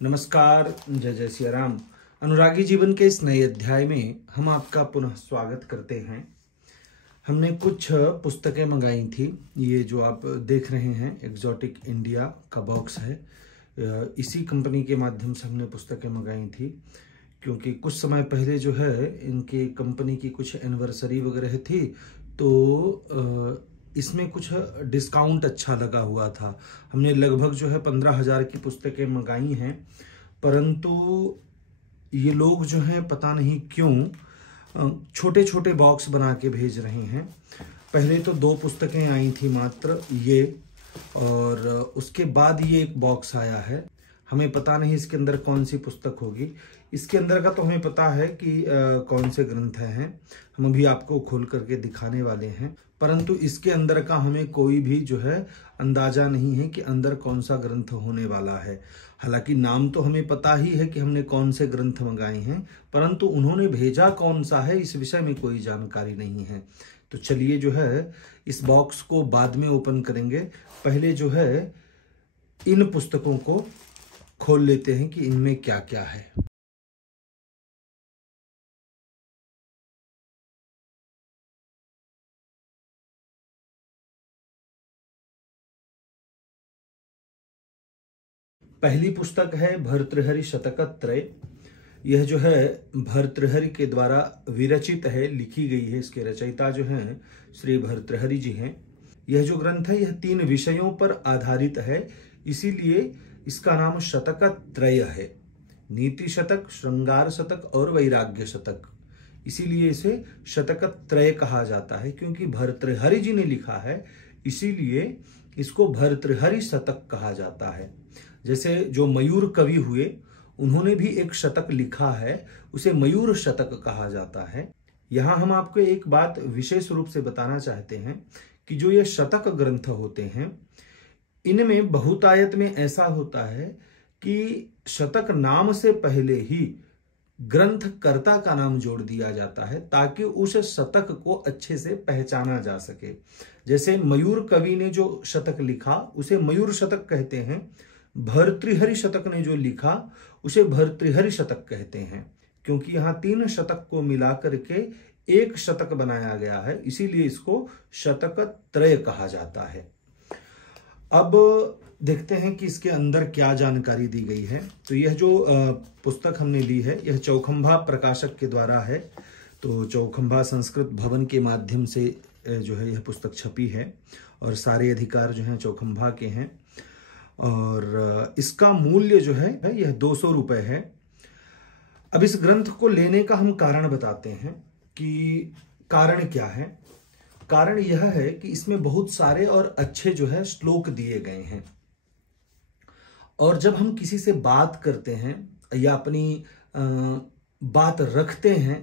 नमस्कार, जय जय सिया राम। अनुरागी जीवन के इस नए अध्याय में हम आपका पुनः स्वागत करते हैं। हमने कुछ पुस्तकें मंगाई थी। ये जो आप देख रहे हैं एग्जॉटिक इंडिया का बॉक्स है। इसी कंपनी के माध्यम से हमने पुस्तकें मंगाई थी, क्योंकि कुछ समय पहले जो है इनके कंपनी की कुछ एनिवर्सरी वगैरह थी, तो इसमें कुछ डिस्काउंट अच्छा लगा हुआ था। हमने लगभग जो है 15,000 की पुस्तकें मंगाई हैं, परंतु ये लोग जो हैं पता नहीं क्यों छोटे छोटे बॉक्स बना के भेज रहे हैं। पहले तो 2 पुस्तकें आई थी मात्र ये, और उसके बाद ये एक बॉक्स आया है। हमें पता नहीं इसके अंदर कौन सी पुस्तक होगी। इसके अंदर का तो हमें पता है कि कौन से ग्रंथ हैं, हम अभी आपको खोल करके दिखाने वाले हैं, परंतु इसके अंदर का हमें कोई भी जो है अंदाजा नहीं है कि अंदर कौन सा ग्रंथ होने वाला है। हालांकि नाम तो हमें पता ही है कि हमने कौन से ग्रंथ मंगाए हैं, परंतु उन्होंने भेजा कौन सा है इस विषय में कोई जानकारी नहीं है। तो चलिए जो है इस बॉक्स को बाद में ओपन करेंगे। पहले जो है इन पुस्तकों को खोल लेते हैं कि इनमें क्या क्या है। पहली पुस्तक है भर्तृहरि शतकत्रय। यह जो है भर्तृहरि के द्वारा विरचित है, लिखी गई है। इसके रचयिता जो हैं श्री भर्तृहरि जी हैं। यह जो ग्रंथ है यह 3 विषयों पर आधारित है, इसीलिए इसका नाम शतकत्रय है। नीति शतक, श्रृंगार शतक और वैराग्य शतक। इसीलिए इसे शतकत्रय कहा जाता है, क्योंकि भर्तृहरि जी ने लिखा है, इसीलिए इसको भर्तृहरि शतक कहा जाता है। जैसे जो मयूर कवि हुए, उन्होंने भी एक शतक लिखा है, उसे मयूर शतक कहा जाता है। यहां हम आपको एक बात विशेष रूप से बताना चाहते हैं कि जो ये शतक ग्रंथ होते हैं, इनमें बहुतायत में ऐसा होता है कि शतक नाम से पहले ही ग्रंथकर्ता का नाम जोड़ दिया जाता है, ताकि उस शतक को अच्छे से पहचाना जा सके। जैसे मयूर कवि ने जो शतक लिखा उसे मयूर शतक कहते हैं, भर्तृहरि शतक ने जो लिखा उसे भर्तृहरि शतक कहते हैं, क्योंकि यहाँ 3 शतक को मिलाकर के एक शतक बनाया गया है, इसीलिए इसको शतकत्रय कहा जाता है। अब देखते हैं कि इसके अंदर क्या जानकारी दी गई है। तो यह जो पुस्तक हमने ली है यह चौखंभा प्रकाशक के द्वारा है। तो चौखंभा संस्कृत भवन के माध्यम से जो है यह पुस्तक छपी है, और सारे अधिकार जो हैं चौखंभा के हैं। और इसका मूल्य जो है यह 200 रुपये है। अब इस ग्रंथ को लेने का हम कारण बताते हैं कि कारण क्या है। कारण यह है कि इसमें बहुत सारे और अच्छे जो है श्लोक दिए गए हैं, और जब हम किसी से बात करते हैं या अपनी बात रखते हैं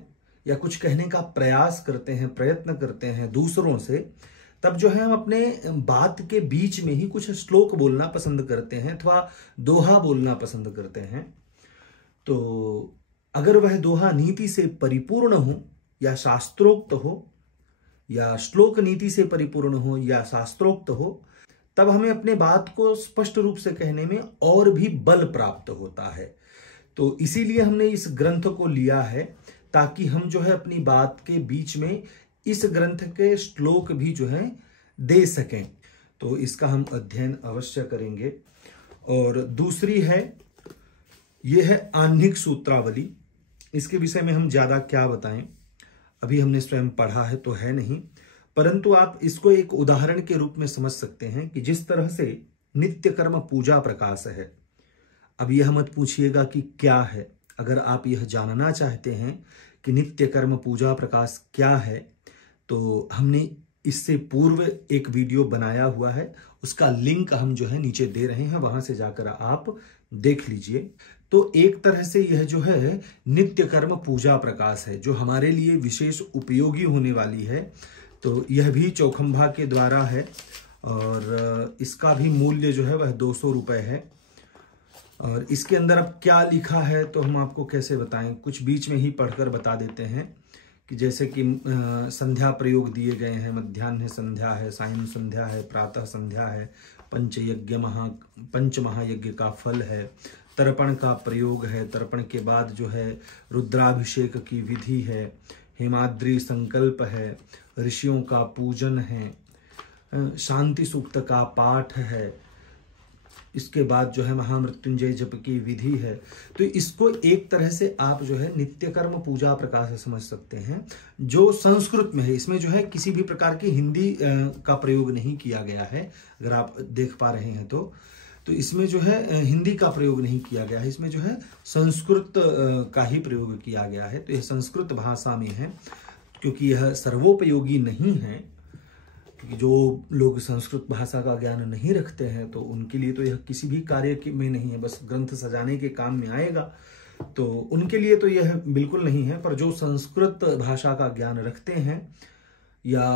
या कुछ कहने का प्रयास करते हैं, प्रयत्न करते हैं दूसरों से, तब जो है हम अपने बात के बीच में ही कुछ श्लोक बोलना पसंद करते हैं अथवा दोहा बोलना पसंद करते हैं। तो अगर वह दोहा नीति से परिपूर्ण हो या शास्त्रोक्त हो, या श्लोक नीति से परिपूर्ण हो या शास्त्रोक्त हो, तब हमें अपने बात को स्पष्ट रूप से कहने में और भी बल प्राप्त होता है। तो इसीलिए हमने इस ग्रंथ को लिया है, ताकि हम जो है अपनी बात के बीच में इस ग्रंथ के श्लोक भी जो है दे सकें। तो इसका हम अध्ययन अवश्य करेंगे। और दूसरी है, यह है आह्निक सूत्रावली। इसके विषय में हम ज्यादा क्या बताएं, अभी हमने स्वयं पढ़ा है तो है नहीं, परंतु आप इसको एक उदाहरण के रूप में समझ सकते हैं कि जिस तरह से नित्य कर्म पूजा प्रकाश है। अब यह मत पूछिएगा कि क्या है। अगर आप यह जानना चाहते हैं कि नित्य कर्म पूजा प्रकाश क्या है, तो हमने इससे पूर्व एक वीडियो बनाया हुआ है, उसका लिंक हम जो है नीचे दे रहे हैं, वहां से जाकर आप देख लीजिए। तो एक तरह से यह जो है नित्य कर्म पूजा प्रकाश है, जो हमारे लिए विशेष उपयोगी होने वाली है। तो यह भी चौखंभा के द्वारा है, और इसका भी मूल्य जो है वह 200 रुपये है। और इसके अंदर अब क्या लिखा है तो हम आपको कैसे बताएं, कुछ बीच में ही पढ़कर बता देते हैं कि जैसे कि संध्या प्रयोग दिए गए हैं। मध्याह्न संध्या है, सायं संध्या है, प्रातः संध्या है, पंच महायज्ञ का फल है, तर्पण का प्रयोग है, तर्पण के बाद जो है रुद्राभिषेक की विधि है, हेमाद्री संकल्प है, ऋषियों का पूजन है, शांति सूक्त का पाठ है, इसके बाद जो है महामृत्युंजय जप की विधि है। तो इसको एक तरह से आप जो है नित्य कर्म पूजा प्रकार से समझ सकते हैं, जो संस्कृत में है। इसमें जो है किसी भी प्रकार की हिंदी का प्रयोग नहीं किया गया है, अगर आप देख पा रहे हैं तो इसमें जो है हिंदी का प्रयोग नहीं किया गया है, इसमें जो है संस्कृत का ही प्रयोग किया गया है। तो यह संस्कृत भाषा में है, क्योंकि यह सर्वोपयोगी नहीं है, क्योंकि जो लोग संस्कृत भाषा का ज्ञान नहीं रखते हैं तो उनके लिए तो यह किसी भी कार्य में नहीं है, बस ग्रंथ सजाने के काम में आएगा, तो उनके लिए तो यह बिल्कुल नहीं है। पर जो संस्कृत भाषा का ज्ञान रखते हैं या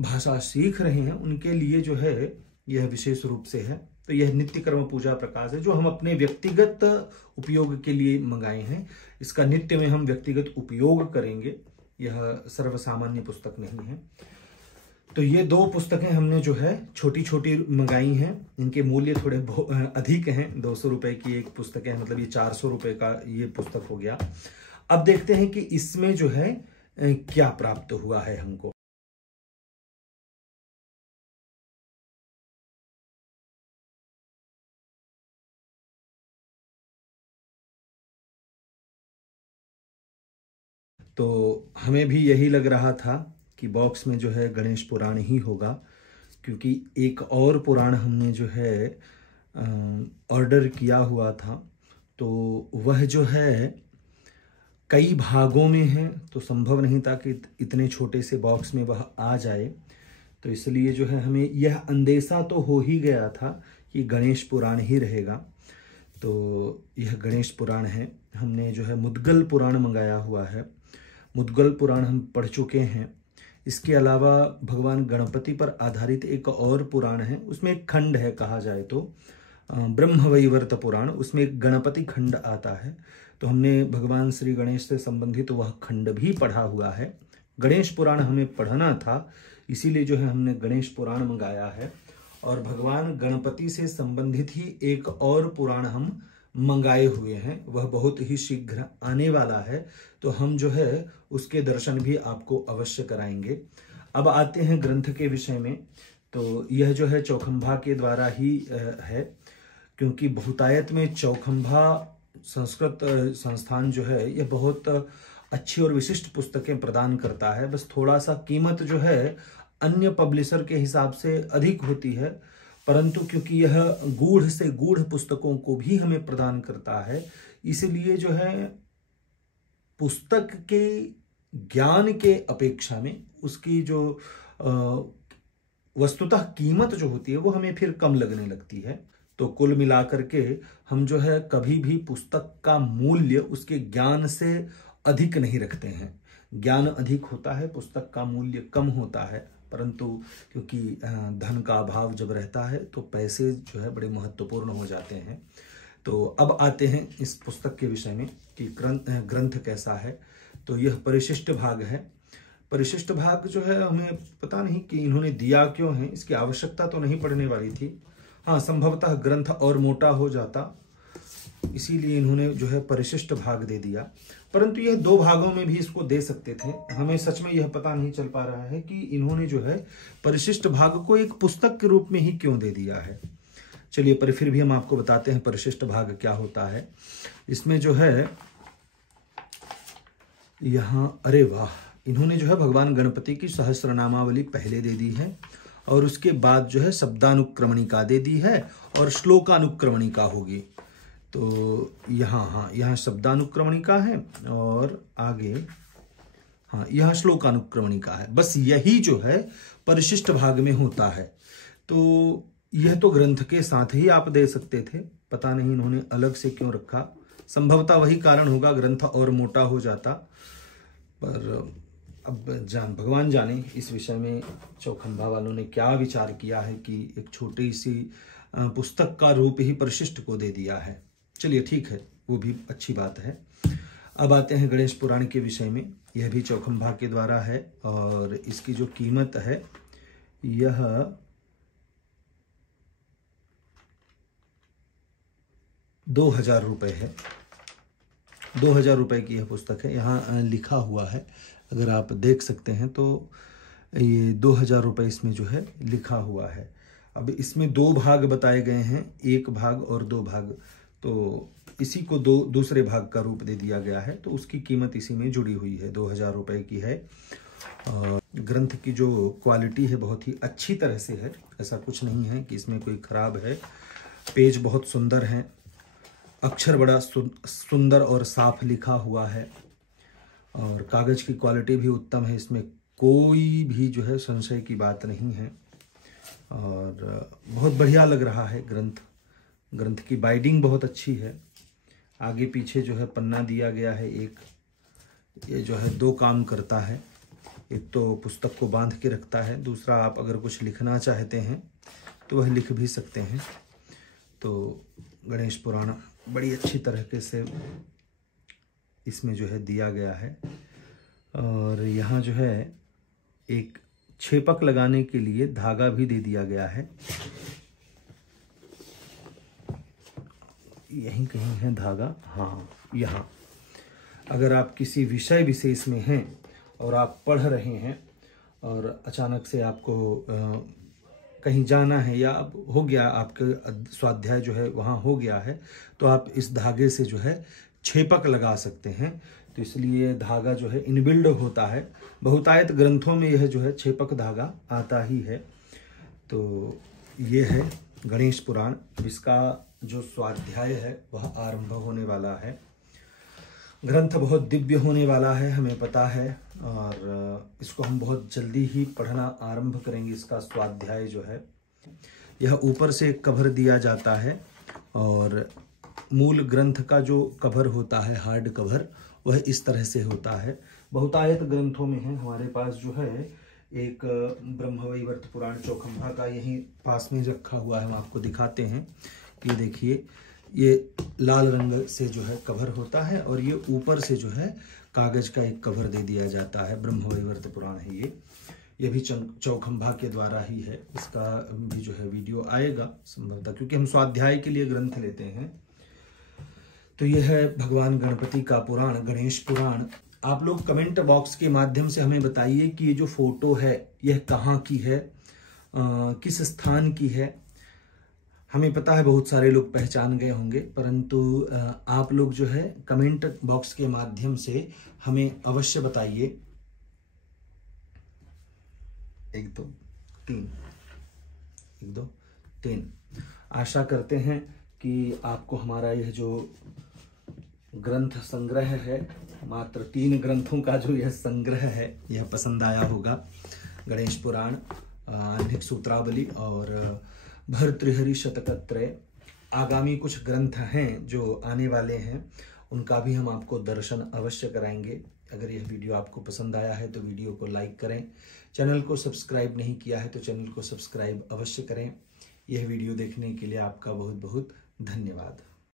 भाषा सीख रहे हैं, उनके लिए जो है यह विशेष रूप से है। तो यह नित्य कर्म पूजा प्रकाश है, जो हम अपने व्यक्तिगत उपयोग के लिए मंगाए हैं। इसका नित्य में हम व्यक्तिगत उपयोग करेंगे, यह सर्वसामान्य पुस्तक नहीं है। तो ये दो पुस्तकें हमने जो है छोटी छोटी मंगाई हैं, इनके मूल्य थोड़े अधिक हैं। 200 रुपए की एक पुस्तक है, मतलब ये 400 रुपए का ये पुस्तक हो गया। अब देखते हैं कि इसमें जो है क्या प्राप्त हुआ है हमको। तो हमें भी यही लग रहा था कि बॉक्स में जो है गणेश पुराण ही होगा, क्योंकि एक और पुराण हमने जो है ऑर्डर किया हुआ था, तो वह जो है कई भागों में है, तो संभव नहीं था कि इतने छोटे से बॉक्स में वह आ जाए। तो इसलिए जो है हमें यह अंदेशा तो हो ही गया था कि गणेश पुराण ही रहेगा। तो यह गणेश पुराण है। हमने जो है मुद्गल पुराण मंगाया हुआ है, मुद्गल पुराण हम पढ़ चुके हैं। इसके अलावा भगवान गणपति पर आधारित एक और पुराण है, उसमें एक खंड है कहा जाए तो ब्रह्मवैवर्त पुराण, उसमें एक गणपति खंड आता है। तो हमने भगवान श्री गणेश से संबंधित वह खंड भी पढ़ा हुआ है। गणेश पुराण हमें पढ़ना था, इसीलिए जो है हमने गणेश पुराण मंगाया है। और भगवान गणपति से संबंधित ही एक और पुराण हम मंगाए हुए हैं, वह बहुत ही शीघ्र आने वाला है, तो हम जो है उसके दर्शन भी आपको अवश्य कराएंगे। अब आते हैं ग्रंथ के विषय में। तो यह जो है चौखंभा के द्वारा ही है, क्योंकि बहुतायत में चौखंभा संस्कृत संस्थान जो है यह बहुत अच्छी और विशिष्ट पुस्तकें प्रदान करता है। बस थोड़ा सा कीमत जो है अन्य पब्लिशर के हिसाब से अधिक होती है, परंतु क्योंकि यह गूढ़ से गूढ़ पुस्तकों को भी हमें प्रदान करता है, इसलिए जो है पुस्तक के ज्ञान के अपेक्षा में उसकी जो वस्तुतः कीमत जो होती है वो हमें फिर कम लगने लगती है। तो कुल मिलाकर के हम जो है कभी भी पुस्तक का मूल्य उसके ज्ञान से अधिक नहीं रखते हैं। ज्ञान अधिक होता है, पुस्तक का मूल्य कम होता है, परंतु क्योंकि धन का अभाव जब रहता है तो पैसे जो है बड़े महत्वपूर्ण हो जाते हैं। तो अब आते हैं इस पुस्तक के विषय में कि ग्रंथ कैसा है। तो यह परिशिष्ट भाग है। परिशिष्ट भाग जो है हमें पता नहीं कि इन्होंने दिया क्यों है, इसकी आवश्यकता तो नहीं पड़ने वाली थी। हाँ, संभवतः ग्रंथ और मोटा हो जाता, इसीलिए इन्होंने जो है परिशिष्ट भाग दे दिया, परंतु यह 2 भागों में भी इसको दे सकते थे। हमें सच में यह पता नहीं चल पा रहा है कि इन्होंने जो है परिशिष्ट भाग को एक पुस्तक के रूप में ही क्यों दे दिया है। चलिए, पर फिर भी हम आपको बताते हैं परिशिष्ट भाग क्या होता है। इसमें जो है यहाँ, अरे वाह, इन्होंने जो है भगवान गणपति की सहस्रनामावली पहले दे दी है, और उसके बाद जो है शब्दानुक्रमणिका दे दी है और श्लोकानुक्रमणिका होगी। तो यहाँ, हाँ, यहाँ शब्दानुक्रमणिका है और आगे हाँ यह श्लोकानुक्रमणिका है। बस यही जो है परिशिष्ट भाग में होता है। तो यह तो ग्रंथ के साथ ही आप दे सकते थे, पता नहीं इन्होंने अलग से क्यों रखा। संभवतः वही कारण होगा, ग्रंथ और मोटा हो जाता। पर अब भगवान जाने इस विषय में चौखंभा वालों ने क्या विचार किया है कि एक छोटी सी पुस्तक का रूप ही परिशिष्ट को दे दिया है। चलिए ठीक है, वो भी अच्छी बात है। अब आते हैं गणेश पुराण के विषय में। यह भी चौखंभा के द्वारा है और इसकी जो कीमत है यह 2000 रुपये है। 2000 रुपये की यह पुस्तक है। यहाँ लिखा हुआ है, अगर आप देख सकते हैं तो ये 2000 रुपये इसमें जो है लिखा हुआ है। अब इसमें 2 भाग बताए गए हैं, 1 भाग और 2 भाग, तो इसी को दूसरे भाग का रूप दे दिया गया है, तो उसकी कीमत इसी में जुड़ी हुई है, 2000 रुपये की है। और ग्रंथ की जो क्वालिटी है बहुत ही अच्छी तरह से है, ऐसा कुछ नहीं है कि इसमें कोई खराब है। पेज बहुत सुंदर हैं, अक्षर बड़ा सुंदर और साफ लिखा हुआ है, और कागज़ की क्वालिटी भी उत्तम है, इसमें कोई भी जो है संशय की बात नहीं है। और बहुत बढ़िया लग रहा है ग्रंथ की बाइंडिंग बहुत अच्छी है। आगे पीछे जो है पन्ना दिया गया है एक, ये जो है 2 काम करता है। एक तो पुस्तक को बांध के रखता है, दूसरा आप अगर कुछ लिखना चाहते हैं तो वह लिख भी सकते हैं। तो गणेश पुराण बड़ी अच्छी तरीके से इसमें जो है दिया गया है। और यहाँ जो है एक छेपक लगाने के लिए धागा भी दे दिया गया है। यहीं कहीं है धागा, हाँ यहाँ। अगर आप किसी विषय विशेष में हैं और आप पढ़ रहे हैं और अचानक से आपको कहीं जाना है, या अब हो गया आपका स्वाध्याय जो है वहाँ हो गया है, तो आप इस धागे से जो है छेपक लगा सकते हैं। तो इसलिए धागा जो है इनबिल्ड होता है। बहुतायत ग्रंथों में यह जो है छेपक धागा आता ही है। तो ये है गणेश पुराण, इसका जो स्वाध्याय है वह आरंभ होने वाला है। ग्रंथ बहुत दिव्य होने वाला है, हमें पता है, और इसको हम बहुत जल्दी ही पढ़ना आरंभ करेंगे। इसका स्वाध्याय जो है, यह ऊपर से एक कवर दिया जाता है, और मूल ग्रंथ का जो कवर होता है, हार्ड कवर, वह इस तरह से होता है। बहुतायत ग्रंथों में है, हमारे पास जो है एक ब्रह्मवैवर्त पुराण चौखंभा का यहीं पास में रखा हुआ है, हम आपको दिखाते हैं। ये देखिए, ये लाल रंग से जो है कवर होता है, और ये ऊपर से जो है कागज का एक कवर दे दिया जाता है। ब्रह्मवैवर्त पुराण है ये भी चौखंभा के द्वारा ही है। इसका भी जो है वीडियो आएगा संभवतः, क्योंकि हम स्वाध्याय के लिए ग्रंथ लेते हैं। तो यह है भगवान गणपति का पुराण, गणेश पुराण। आप लोग कमेंट बॉक्स के माध्यम से हमें बताइए कि ये जो फोटो है यह कहाँ की है, किस स्थान की है। हमें पता है बहुत सारे लोग पहचान गए होंगे, परंतु आप लोग जो है कमेंट बॉक्स के माध्यम से हमें अवश्य बताइए। 1 2 3 1 2 3। आशा करते हैं कि आपको हमारा यह जो ग्रंथ संग्रह है, मात्र 3 ग्रंथों का जो यह संग्रह है, यह पसंद आया होगा। गणेश पुराण, आह्निक सूत्रावली और भर्तृहरि शतकत्रय। आगामी कुछ ग्रंथ हैं जो आने वाले हैं, उनका भी हम आपको दर्शन अवश्य कराएंगे। अगर यह वीडियो आपको पसंद आया है तो वीडियो को लाइक करें। चैनल को सब्सक्राइब नहीं किया है तो चैनल को सब्सक्राइब अवश्य करें। यह वीडियो देखने के लिए आपका बहुत बहुत धन्यवाद।